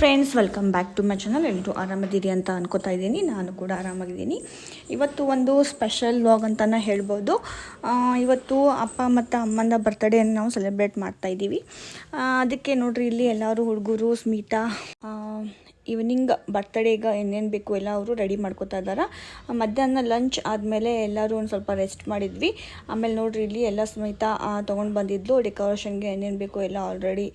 Friends welcome back to my channel ಎಲ್ಲರೂ ಆರಾಮದಿರಿ ಅಂತ ಅನ್ಕೋತಾ ಇದ್ದೀನಿ. ನಾನು ಕೂಡ ಆರಾಮಾಗಿದ್ದೀನಿ. ಇವತ್ತು ಒಂದು ಸ್ಪೆಷಲ್ ವ್ಲಾಗ್ ಅಂತಲೇ ಹೇಳ್ಬೋದು. ಇವತ್ತು ಅಪ್ಪ ಮತ್ತು ಅಮ್ಮನ ಬರ್ತ್ಡೇಯನ್ನು ನಾವು ಸೆಲೆಬ್ರೇಟ್ ಮಾಡ್ತಾ ಇದ್ದೀವಿ. ಅದಕ್ಕೆ ನೋಡ್ರಿ, ಇಲ್ಲಿ ಎಲ್ಲರೂ ಹುಡುಗರು, ಸ್ಮಿತಾ ಈವ್ನಿಂಗ್ ಬರ್ತಡೇಗೆ ಏನೇನು ಬೇಕು ಎಲ್ಲ ಅವರು ರೆಡಿ ಮಾಡ್ಕೋತಾ ಇದ್ದಾರೆ. ಮಧ್ಯಾಹ್ನ ಲಂಚ್ ಆದಮೇಲೆ ಎಲ್ಲರೂ ಒಂದು ಸ್ವಲ್ಪ ರೆಸ್ಟ್ ಮಾಡಿದ್ವಿ. ಆಮೇಲೆ ನೋಡ್ರಿ, ಇಲ್ಲಿ ಎಲ್ಲ ಸ್ಮಿತಾ ತೊಗೊಂಡು ಬಂದಿದ್ಲು. ಡೆಕೋರೇಷನ್ಗೆ ಏನೇನು ಬೇಕು ಎಲ್ಲ ಆಲ್ರೆಡಿ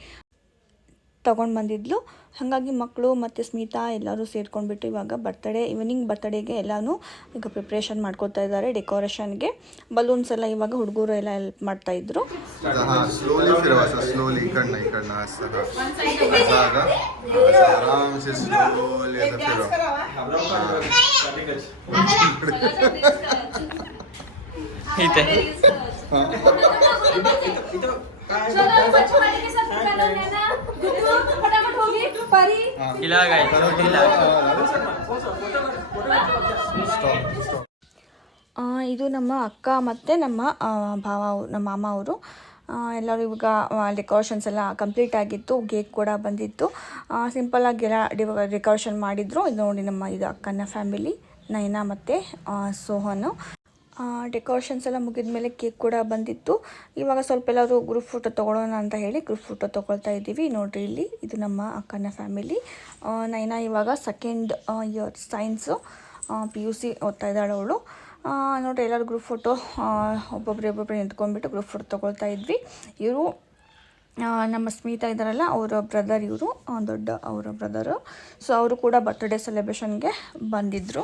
ತೊಗೊಂಡು ಬಂದಿದ್ಲು. ಹಾಗಾಗಿ ಮಕ್ಕಳು ಮತ್ತು ಸ್ಮಿತಾ ಎಲ್ಲರೂ ಸೇರ್ಕೊಂಡ್ಬಿಟ್ಟು ಇವಾಗ ಬರ್ತಡೇ ಈವ್ನಿಂಗ್ ಬರ್ತಡೇಗೆ ಎಲ್ಲಾನು ಈಗ ಪ್ರಿಪ್ರೇಷನ್ ಮಾಡ್ಕೋತಾ ಇದ್ದಾರೆ ಡೆಕೋರೇಷನ್ಗೆ ಬಲೂನ್ಸ್ ಎಲ್ಲ ಇವಾಗ ಹುಡುಗರು ಎಲ್ಲ ಹೆಲ್ಪ್ ಮಾಡ್ತಾ ಇದ್ರು. ಇದೆ ಇದು ನಮ್ಮ ಅಕ್ಕ ಮತ್ತು ನಮ್ಮ ಭಾವ ನಮ್ಮ ಮಾಮ ಅವರು. ಎಲ್ಲರೂ ಇವಾಗ ಡೆಕೋರೇಷನ್ಸ್ ಎಲ್ಲ ಕಂಪ್ಲೀಟ್ ಆಗಿತ್ತು ಕೇಕ್ ಕೂಡ ಬಂದಿತ್ತು. ಸಿಂಪಲ್ಲಾಗಿ ಎಲ್ಲ ಡೆಕೋರೇಷನ್ ಮಾಡಿದರು. ಇದು ನೋಡಿ ನಮ್ಮ ಇದು ಅಕ್ಕನ ಫ್ಯಾಮಿಲಿ ನಯನಾ ಮತ್ತು ಸೋಹನು. ಡೆಕೋರೇಷನ್ಸ್ ಎಲ್ಲ ಮುಗಿದ ಮೇಲೆ ಕೇಕ್ ಕೂಡ ಬಂದಿತ್ತು. ಇವಾಗ ಸ್ವಲ್ಪ ಎಲ್ಲರೂ ಗ್ರೂಪ್ ಫೋಟೋ ತೊಗೊಳೋಣ ಅಂತ ಹೇಳಿ ಗ್ರೂಪ್ ಫೋಟೋ ತೊಗೊಳ್ತಾ ಇದ್ದೀವಿ. ನೋಡಿರಿ ಇಲ್ಲಿ, ಇದು ನಮ್ಮ ಅಕ್ಕನ ಫ್ಯಾಮಿಲಿ ನೈನಾ ಇವಾಗ second year science P U C ಓದ್ತಾ ಇದ್ದಾಳೆ ಅವಳು. ನೋಡಿರಿ ಎಲ್ಲರೂ ಗ್ರೂಪ್ ಫೋಟೋ ಒಬ್ಬೊಬ್ಬರೇ ಒಬ್ಬೊಬ್ಬರೇ ನಿಂತ್ಕೊಂಡ್ಬಿಟ್ಟು ಗ್ರೂಪ್ ಫೋಟೋ ತೊಗೊಳ್ತಾ ಇದ್ವಿ. ಇವರು ನಮ್ಮ ಸ್ಮಿತಾ ಇದ್ದಾರಲ್ಲ, ಅವರ ಬ್ರದರ್ ಇವರು ದೊಡ್ಡ ಅವರ ಬ್ರದರು ಸೊ ಅವರು ಕೂಡ ಬರ್ತ್ಡೇ ಸೆಲೆಬ್ರೇಷನ್ಗೆ ಬಂದಿದ್ದರು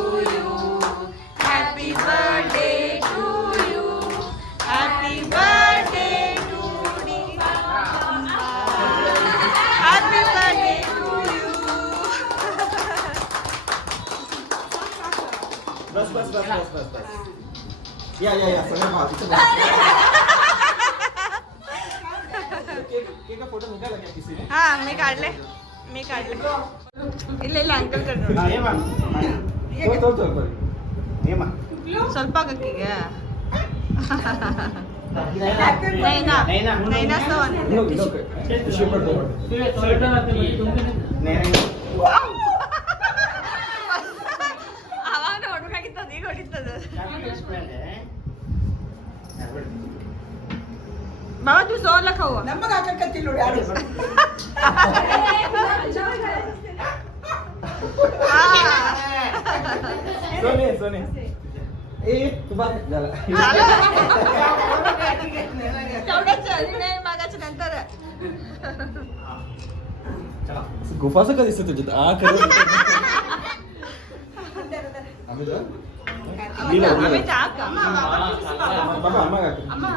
या या या सगळ्या भाव तिथे बस केक केक का फोटो निकाला क्या किसी ने ಹಾ मी काढले मी काढले ಇಲ್ಲ ಇಲ್ಲ ಅಂಕಲ್ ಕಡ್ हाँ ये मान चल चल चल पर ये मान ಸ್ವಲ್ಪ ಗಕ್ಕಿಗೆ ನೈನಾ नैना ನೈನಾ ಸೋನ್ ಬಾಬಾ तू ಸೋನ್ ಲಖಾವು ನಮಗೆ ಹಾಕಕತ್ತಿಲ್ಲ ನೋಡಿ ಯಾರು सोने सोने ए तू बात झाला तेवढंच निर्णय मागाच्या नंतर चला गुफाचं का दिसतं तुझ्यात आ खरं आम्ही जाऊ? लिहिलं, आम्ही लिहिलं. टाक बाबा आम्हा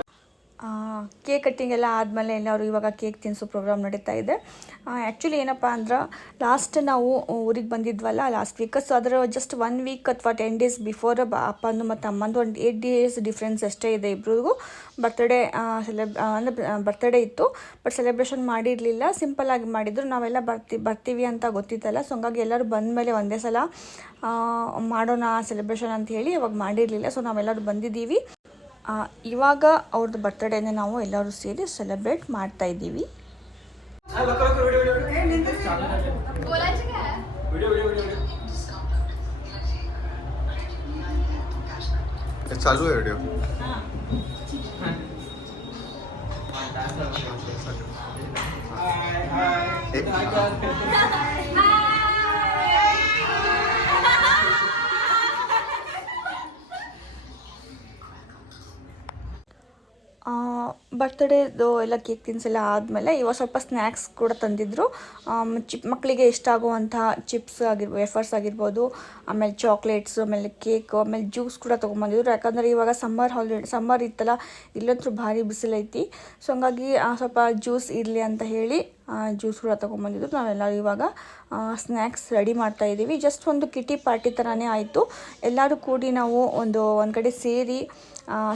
ಕೇಕ್ ಕಟ್ಟಿಂಗ್ ಎಲ್ಲ ಆದಮೇಲೆ ಎಲ್ಲರೂ ಇವಾಗ ಕೇಕ್ ತಿನ್ನಿಸೋ ಪ್ರೋಗ್ರಾಮ್ ನಡೀತಾ ಇದೆ. ಆ್ಯಕ್ಚುಲಿ ಏನಪ್ಪ ಅಂದ್ರೆ ಲಾಸ್ಟ್ ನಾವು ಊರಿಗೆ ಬಂದಿದ್ವಲ್ಲ ಲಾಸ್ಟ್ ವೀಕ್ ಸೊ ಅದರ ಜಸ್ಟ್ ಒನ್ ವೀಕ್ ಅಥವಾ ಟೆನ್ ಡೇಸ್ ಬಿಫೋರ್ ಅಪ್ಪಂದು ಮತ್ತು ಅಮ್ಮಂದು ಒಂದು ಏಯ್ಟ್ ಡೇಸ್ ಡಿಫ್ರೆನ್ಸ್ ಅಷ್ಟೇ ಇದೆ ಇಬ್ರಿಗೂ ಬರ್ತ್ಡೇ ಸೆಲೆಬ್ ಅಂದರೆ ಬರ್ತ್ಡೇ ಇತ್ತು ಬಟ್ ಸೆಲೆಬ್ರೇಷನ್ ಮಾಡಿರಲಿಲ್ಲ. ಸಿಂಪಲ್ಲಾಗಿ ಮಾಡಿದ್ರು. ನಾವೆಲ್ಲ ಬರ್ತಿ, ಬರ್ತೀವಿ ಅಂತ ಗೊತ್ತಿತ್ತಲ್ಲ ಸೊ ಹಂಗಾಗಿ ಎಲ್ಲರೂ ಬಂದಮೇಲೆ ಒಂದೇ ಸಲ ಮಾಡೋಣ ಸೆಲೆಬ್ರೇಷನ್ ಅಂತ ಹೇಳಿ ಅವಾಗ ಮಾಡಿರಲಿಲ್ಲ ಸೊ ನಾವೆಲ್ಲರೂ ಬಂದಿದ್ದೀವಿ. ಇವಾಗ ಅವ್ರದ್ದು ಬರ್ತ್ಡೇನ ನಾವು ಎಲ್ಲರೂ ಸೇರಿ ಸೆಲೆಬ್ರೇಟ್ ಮಾಡ್ತಾ ಇದ್ದೀವಿ हा, लवकर, लवकर, video, video, ಬರ್ತ್ಡೇದು ಎಲ್ಲ ಕೇಕ್ ತಿನ್ಸೆಲ್ಲ ಆದಮೇಲೆ ಇವಾಗ ಸ್ವಲ್ಪ ಸ್ನ್ಯಾಕ್ಸ್ ಕೂಡ ತಂದಿದ್ದರು ಚಿಪ್ ಮಕ್ಕಳಿಗೆ ಇಷ್ಟ ಆಗುವಂತಹ ಚಿಪ್ಸ್ ಆಗಿರ್ಬೋದು ವೆಫರ್ಸ್ ಆಗಿರ್ಬೋದು, ಆಮೇಲೆ ಚಾಕ್ಲೇಟ್ಸ್ ಆಮೇಲೆ ಕೇಕ್ ಆಮೇಲೆ ಜ್ಯೂಸ್ ಕೂಡ ತೊಗೊಂಬಂದಿದ್ರು. ಯಾಕಂದರೆ ಇವಾಗ ಸಮ್ಮರ್ ಹಾಲಿಡೇ ಸಮ್ಮರ್ ಇತ್ತಲ್ಲ, ಇಲ್ಲಂತೂ ಭಾರಿ ಬಿಸಿಲೈತಿ. ಸೊ ಹಂಗಾಗಿ ಸ್ವಲ್ಪ ಜ್ಯೂಸ್ ಇರಲಿ ಅಂತ ಹೇಳಿ ಜ್ಯೂಸ್ ಕೂಡ ತೊಗೊಂಬಂದಿದ್ರು. ನಾವೆಲ್ಲರೂ ಇವಾಗ ಸ್ನ್ಯಾಕ್ಸ್ ರೆಡಿ ಮಾಡ್ತಾ ಇದ್ದೀವಿ. ಜಸ್ಟ್ ಒಂದು ಕಿಟಿ ಪಾರ್ಟಿ ಥರನೇ ಆಯಿತು. ಎಲ್ಲರೂ ಕೂಡಿ ನಾವು ಒಂದು ಒಂದು ಕಡೆ ಸೇರಿ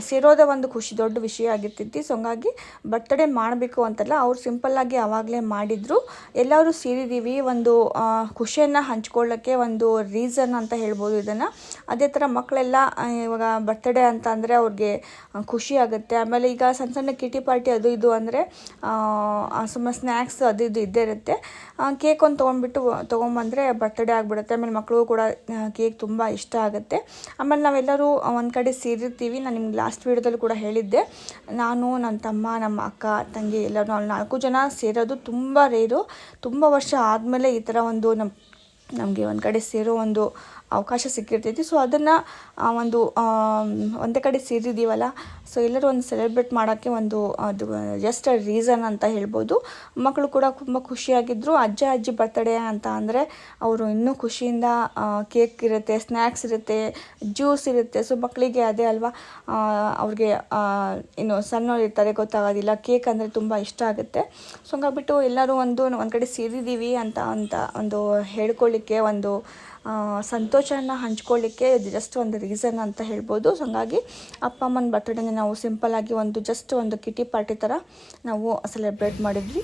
ಸೇರೋದ ಒಂದು ಖುಷಿ, ದೊಡ್ಡ ವಿಷಯ ಆಗಿರ್ತೈತಿ ಸೊ ಹಂಗಾಗಿ ಬರ್ತ್ಡೇ ಮಾಡಬೇಕು ಅಂತಲ್ಲ, ಅವ್ರು ಸಿಂಪಲ್ಲಾಗಿ ಆವಾಗಲೇ ಮಾಡಿದರು. ಎಲ್ಲರೂ ಸೇರಿದ್ದೀವಿ ಒಂದು ಖುಷಿಯನ್ನು ಹಂಚ್ಕೊಳ್ಳೋಕ್ಕೆ ಒಂದು ರೀಸನ್ ಅಂತ ಹೇಳ್ಬೋದು ಇದನ್ನು. ಅದೇ ಥರ ಮಕ್ಕಳೆಲ್ಲ ಇವಾಗ ಬರ್ತ್ಡೇ ಅಂತ ಅಂದರೆ ಅವ್ರಿಗೆ ಖುಷಿಯಾಗುತ್ತೆ ಆಮೇಲೆ ಈಗ ಸಣ್ಣ ಸಣ್ಣ ಕಿಟಿ ಪಾರ್ಟಿ ಅದು ಇದು ಅಂದರೆ ಸುಮ್ಮನೆ ಸ್ನ್ಯಾಕ್ಸ್ ಅದು ಇದು ಇದ್ದೇ ಇರುತ್ತೆ. ಕೇಕ್ ಒಂದು ತೊಗೊಂಡ್ಬಿಟ್ಟು ತೊಗೊಂಬಂದರೆ ಬರ್ತ್ಡೇ ಆಗಿಬಿಡುತ್ತೆ. ಆಮೇಲೆ ಮಕ್ಕಳಿಗೂ ಕೂಡ ಕೇಕ್ ತುಂಬ ಇಷ್ಟ ಆಗುತ್ತೆ. ಆಮೇಲೆ ನಾವೆಲ್ಲರೂ ಒಂದು ಕಡೆ ಸೇರಿರ್ತೀವಿ. ನಾನು ನಿಮ್ಗೆ ಲಾಸ್ಟ್ ವೀಡಿಯೋದಲ್ಲಿ ಕೂಡ ಹೇಳಿದ್ದೆ. ನಾನು ನನ್ನ ತಮ್ಮ, ನಮ್ಮ ಅಕ್ಕ, ತಂಗಿ ಎಲ್ಲರೂ ನಾವು ನಾಲ್ಕು ಜನ ಸೇರೋದು ತುಂಬ ರೇರು. ತುಂಬ ವರ್ಷ ಆದಮೇಲೆ ಈ ಥರ ಒಂದು ನಮ್ಮ ನಮಗೆ ಒಂದು ಕಡೆ ಸೇರೋ ಒಂದು ಅವಕಾಶ ಸಿಕ್ಕಿರ್ತೈತಿ. ಸೊ ಅದನ್ನು ಒಂದು ಒಂದೇ ಕಡೆ ಸೇರಿದ್ದೀವಲ್ಲ ಸೊ ಎಲ್ಲರೂ ಒಂದು ಸೆಲೆಬ್ರೇಟ್ ಮಾಡೋಕ್ಕೆ ಒಂದು, ಅದು ಜಸ್ಟ್ ರೀಸನ್ ಅಂತ ಹೇಳ್ಬೋದು. ಮಕ್ಕಳು ಕೂಡ ತುಂಬ ಖುಷಿಯಾಗಿದ್ದರು ಅಜ್ಜ, ಅಜ್ಜಿ ಬರ್ತಡೇ ಅಂತ ಅಂದರೆ ಅವರು ಇನ್ನೂ ಖುಷಿಯಿಂದ ಕೇಕ್ ಇರುತ್ತೆ ಸ್ನ್ಯಾಕ್ಸ್ ಇರುತ್ತೆ ಜ್ಯೂಸ್ ಇರುತ್ತೆ. ಸೊ ಮಕ್ಕಳಿಗೆ ಅದೇ ಅಲ್ವಾ ಅವ್ರಿಗೆ ಏನು ಸಣ್ಣವ್ರು ಇರ್ತಾರೆ ಗೊತ್ತಾಗೋದಿಲ್ಲ. ಕೇಕ್ ಅಂದರೆ ತುಂಬ ಇಷ್ಟ ಆಗುತ್ತೆ. ಸೊ ಹಂಗಾಗ್ಬಿಟ್ಟು ಎಲ್ಲರೂ ಒಂದು ಒಂದು ಕಡೆ ಸೇರಿದ್ದೀವಿ ಅಂತ ಅಂತ ಒಂದು ಹೇಳ್ಕೊಳ್ಳಿಕ್ಕೆ ಒಂದು ಸಂತೋಷನ ಹಂಚ್ಕೊಳ್ಳಿಕ್ಕೆ ಇದು ಜಸ್ಟ್ ಒಂದು ರೀಸನ್ ಅಂತ ಹೇಳ್ಬೋದು. ಸೊ ಹಂಗಾಗಿ ಅಪ್ಪ ಅಮ್ಮನ ಬರ್ತಡೇನ ನಾವು ಸಿಂಪಲ್ಲಾಗಿ ಒಂದು ಜಸ್ಟ್ ಒಂದು ಕಿಟಿ ಪಾರ್ಟಿ ಥರ ನಾವು ಸೆಲೆಬ್ರೇಟ್ ಮಾಡಿದ್ವಿ.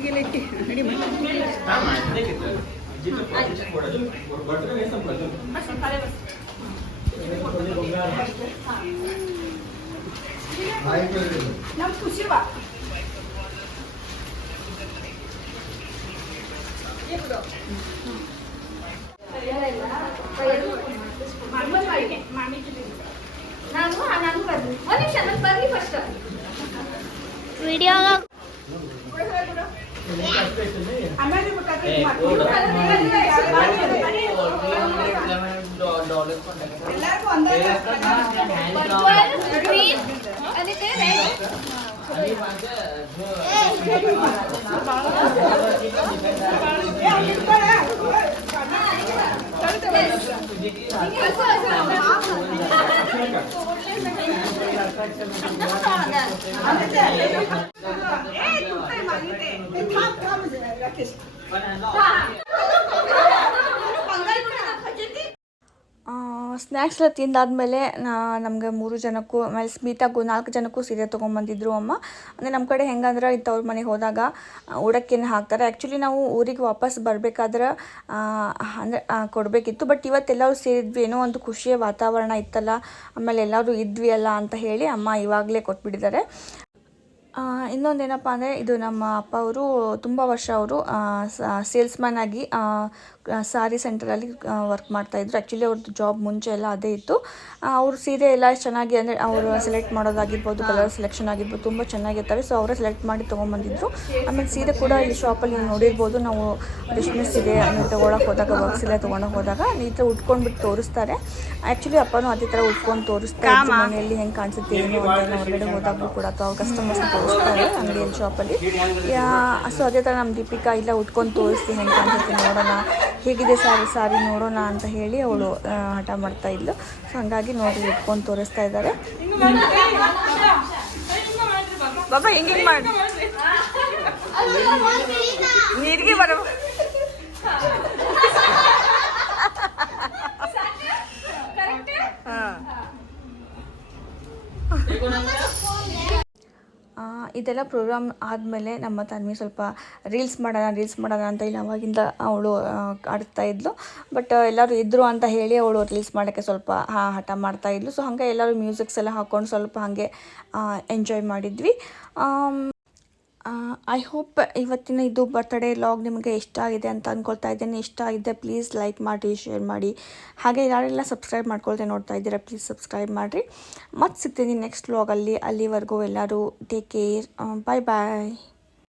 ನಮ್ಮ ಹುಡುಗಿಲ್ಲ ಇಕ್ಕಿ ರೆಡಿ ಮಾಡಿ हा माहिती घेतलं जिथं बटर नाही स्पेशल नहीं है हमें भी पता कि मार्केट में डॉलर कॉन्टैक्ट है को अंदर हैंड ग्रीन आणि ते रेड आणि माझं ಸ್ನ್ಯಾಕ್ಸ್ ಎಲ್ಲ ತಿಂದಾದ್ಮೇಲೆ ನಮಗೆ ಮೂರು ಜನಕ್ಕೂ, ಆಮೇಲೆ ಸ್ಮಿತಾಗೂ ನಾಲ್ಕು ಜನಕ್ಕೂ ಸೀರೆ ತೊಗೊಂಬಂದಿದ್ರು ಅಮ್ಮ. ಅಂದರೆ ನಮ್ಮ ಕಡೆ ಹೆಂಗಂದ್ರೆ ಇತ್ತು ಅವ್ರ ಮನೆಗೆ ಹೋದಾಗ ಉಡಕ್ಕೇನು ಹಾಕ್ತಾರೆ. ಆ್ಯಕ್ಚುಲಿ ನಾವು ಊರಿಗೆ ವಾಪಸ್ ಬರಬೇಕಾದ್ರೆ ಅಂದರೆ ಕೊಡಬೇಕಿತ್ತು. ಬಟ್ ಇವತ್ತೆಲ್ಲರೂ ಸೇರಿದ್ವಿ ಏನೋ ಒಂದು ಖುಷಿಯ ವಾತಾವರಣ ಇತ್ತಲ್ಲ, ಆಮೇಲೆ ಎಲ್ಲರೂ ಇದ್ವಿ ಅಲ್ಲ ಅಂತ ಹೇಳಿ ಅಮ್ಮ ಇವಾಗಲೇ ಕೊಟ್ಬಿಟ್ಟಿದ್ದಾರೆ. ಇನ್ನೊಂದೇನಪ್ಪ ಅಂದರೆ ಇದು ನಮ್ಮ ಅಪ್ಪ ಅವರು ತುಂಬ ವರ್ಷ ಅವರು ಸೇಲ್ಸ್ಮ್ಯಾನ್ ಆಗಿ ಸಾರಿ ಸೆಂಟರಲ್ಲಿ ವರ್ಕ್ ಮಾಡ್ತಾಯಿದ್ರು ಆ್ಯಕ್ಚುಲಿ ಅವ್ರದ್ದು ಜಾಬ್ ಮುಂಚೆ ಎಲ್ಲ ಅದೇ ಇತ್ತು. ಅವ್ರ ಸೀರೆ ಎಲ್ಲ ಚೆನ್ನಾಗಿ ಅಂದರೆ ಅವರು ಸೆಲೆಕ್ಟ್ ಮಾಡೋದಾಗಿರ್ಬೋದು ಕಲರ್ ಸೆಲೆಕ್ಷನ್ ಆಗಿರ್ಬೋದು ತುಂಬ ಚೆನ್ನಾಗಿರ್ತವೆ ಸೊ ಅವರೇ ಸೆಲೆಕ್ಟ್ ಮಾಡಿ ತೊಗೊಂಬಂದಿದ್ರು. ಆಮೇಲೆ ಸೀರೆ ಕೂಡ ಈ ಶಾಪಲ್ಲಿ ನೀವು ನೋಡಿರ್ಬೋದು. ನಾವು ರೇಷ್ಮೆ ಸೀರೆ ಆಮೇಲೆ ತೊಗೊಳಕ್ಕೆ ಹೋದಾಗ ವರ್ಕ್ ಸೀರೆ ತೊಗೊಳಕ್ಕೆ ಹೋದಾಗ ಈ ಥರ ಉಟ್ಕೊಂಡ್ಬಿಟ್ಟು ತೋರಿಸ್ತಾರೆ. ಆ್ಯಕ್ಚುಲಿ ಅಪ್ಪನೂ ಅದೇ ಥರ ಉಟ್ಕೊಂಡು ತೋರಿಸ್ತಾರೆ ಮನೆಯಲ್ಲಿ ಹೆಂಗೆ ಕಾಣಿಸುತ್ತೆ ಏನು ಅಂತ ಹೊರಗಡೆ ಹೋದಾಗಲೂ ಕೂಡ ಅಥವಾ ಕಸ್ಟಮರ್ಸ್ ತೋರಿಸ್ತಾರೆ ಅಂಗಡಿಯಲ್ಲಿ ಶಾಪಲ್ಲಿ ಸೊ ಅದೇ ಥರ ನಮ್ಮ ದೀಪಿಕಾ ಇಲ್ಲ ಉಟ್ಕೊಂಡು ತೋರಿಸ್ತೀನಿ ಹೆಂಗೆ ಕಾಣಿಸುತ್ತೆ ನೋಡೋಣ. ಹೇಗಿದೆ ಸಾರಿ ಸಾರಿ ನೋಡೋಣ ಅಂತ ಹೇಳಿ ಅವಳು ಹಠ ಮಾಡ್ತಾ ಇದ್ಲು. ಸೊ ಹಂಗಾಗಿ ನೋಡಿ, ಇಟ್ಕೊಂಡು ತೋರಿಸ್ತಾ ಇದ್ದಾರೆ. ಬಾಬಾ ಹೆಂಗೆ ಮಾಡಿ. ನೀರಿಗೆ ಬರೋ ಇದೆಲ್ಲ ಪ್ರೋಗ್ರಾಮ್ ಆದಮೇಲೆ ನಮ್ಮ ತನ್ವಿ ಸ್ವಲ್ಪ ರೀಲ್ಸ್ ಮಾಡೋಣ ರೀಲ್ಸ್ ಮಾಡೋಣ ಅಂತ ಹೇಳಿ ಅವಾಗಿಂದ ಅವಳು ಆಡ್ತಾ ಇದ್ಲು. ಬಟ್ ಎಲ್ಲರೂ ಇದ್ದರು ಅಂತ ಹೇಳಿ ಅವಳು ರೀಲ್ಸ್ ಮಾಡೋಕ್ಕೆ ಸ್ವಲ್ಪ ಹಾ ಹಠ ಮಾಡ್ತಾ ಇದ್ಲು. ಸೊ ಹಾಗೆ ಎಲ್ಲರೂ ಮ್ಯೂಸಿಕ್ಸ್ ಎಲ್ಲ ಹಾಕ್ಕೊಂಡು ಸ್ವಲ್ಪ ಹಾಗೆ ಎಂಜಾಯ್ ಮಾಡಿದ್ವಿ. ಐ ಹೋಪ್ ಇವತ್ತಿನ ಇದು ಬರ್ತಡೇ ಲಾಗ್ ನಿಮಗೆ ಇಷ್ಟ ಆಗಿದೆ ಅಂತ ಅಂದ್ಕೊಳ್ತಾ ಇದ್ದೇನೆ. ಇಷ್ಟ ಆಗಿದೆ ಪ್ಲೀಸ್ ಲೈಕ್ ಮಾಡಿ ಶೇರ್ ಮಾಡಿ. ಹಾಗೆ ಯಾರೆಲ್ಲ ಸಬ್ಸ್ಕ್ರೈಬ್ ಮಾಡ್ಕೊಳ್ತೇನೆ ನೋಡ್ತಾ ಇದ್ದೀರಾ ಪ್ಲೀಸ್ ಸಬ್ಸ್ಕ್ರೈಬ್ ಮಾಡಿರಿ. ಮತ್ತೆ ಸಿಗ್ತೀನಿ ನೆಕ್ಸ್ಟ್ ವ್ಲಾಗಲ್ಲಿ ಅಲ್ಲಿವರೆಗೂ ಎಲ್ಲರೂ ಟೇಕ್ ಕೇರ್ ಬಾಯ್ ಬಾಯ್